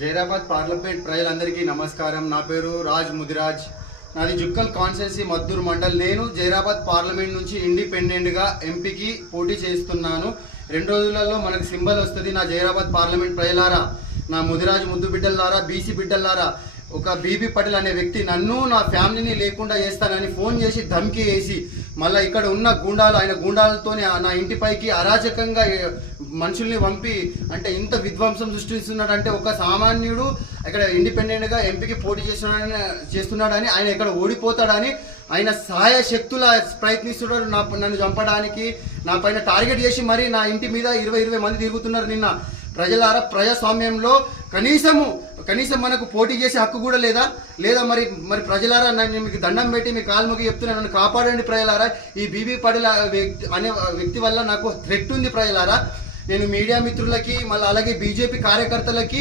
Zaheerabad parliament ప్రజలందరికీ నమస్కారం. నా పేరు రాజ్ ముదిరాజ్. నాది జుక్కల్ కాన్స్టిట్యున్సీ మద్దూరు మండల్. నేను జైరాబాద్ పార్లమెంట్ నుంచి ఇండిపెండెంట్గా ఎంపీకి పోటీ చేస్తున్నాను. 2 రోజులలో మనకు సింబల్ వస్తుంది. నా జైరాబాద్ పార్లమెంట్ ప్రజలారా, నా ముదిరాజ్ ముద్దు బిడ్డలారా, బీసీ బిడ్డలారా, ఒక బీబీ పటేల్ అనే వ్యక్తి నన్ను నా ఫ్యామిలీని లేకుండా చేస్తానని ఫోన్ చేసి ధమ్కి వేసి మళ్ళీ ఇక్కడ ఉన్న గూండాలు, ఆయన గూండాలతోనే నా ఇంటిపైకి అరాచకంగా మనుషుల్ని పంపి అంటే ఇంత విధ్వంసం సృష్టిస్తున్నాడంటే ఒక సామాన్యుడు ఇక్కడ ఇండిపెండెంట్గా ఎంపీకి పోటీ చేస్తున్నాడని, ఆయన ఇక్కడ ఓడిపోతాడని ఆయన సహాయ శక్తుల ప్రయత్నిస్తున్నాడు నన్ను చంపడానికి. నా పైన టార్గెట్ చేసి మరి నా ఇంటి మీద 20 మంది తిరుగుతున్నారు. నిన్న ప్రజలారా, ప్రజాస్వామ్యంలో కనీసం మనకు పోటీ చేసే హక్కు కూడా లేదా మరి ప్రజలారా, నేను మీకు దండం పెట్టి మీ కాలు మొక్కి చెప్తున్నాను, నన్ను కాపాడండి ప్రజలారా. ఈ బీబీ పటేల్ అనే వ్యక్తి వల్ల నాకు థ్రెట్ ఉంది ప్రజలారా. నేను మీడియా మిత్రులకి, మళ్ళీ అలాగే బీజేపీ కార్యకర్తలకి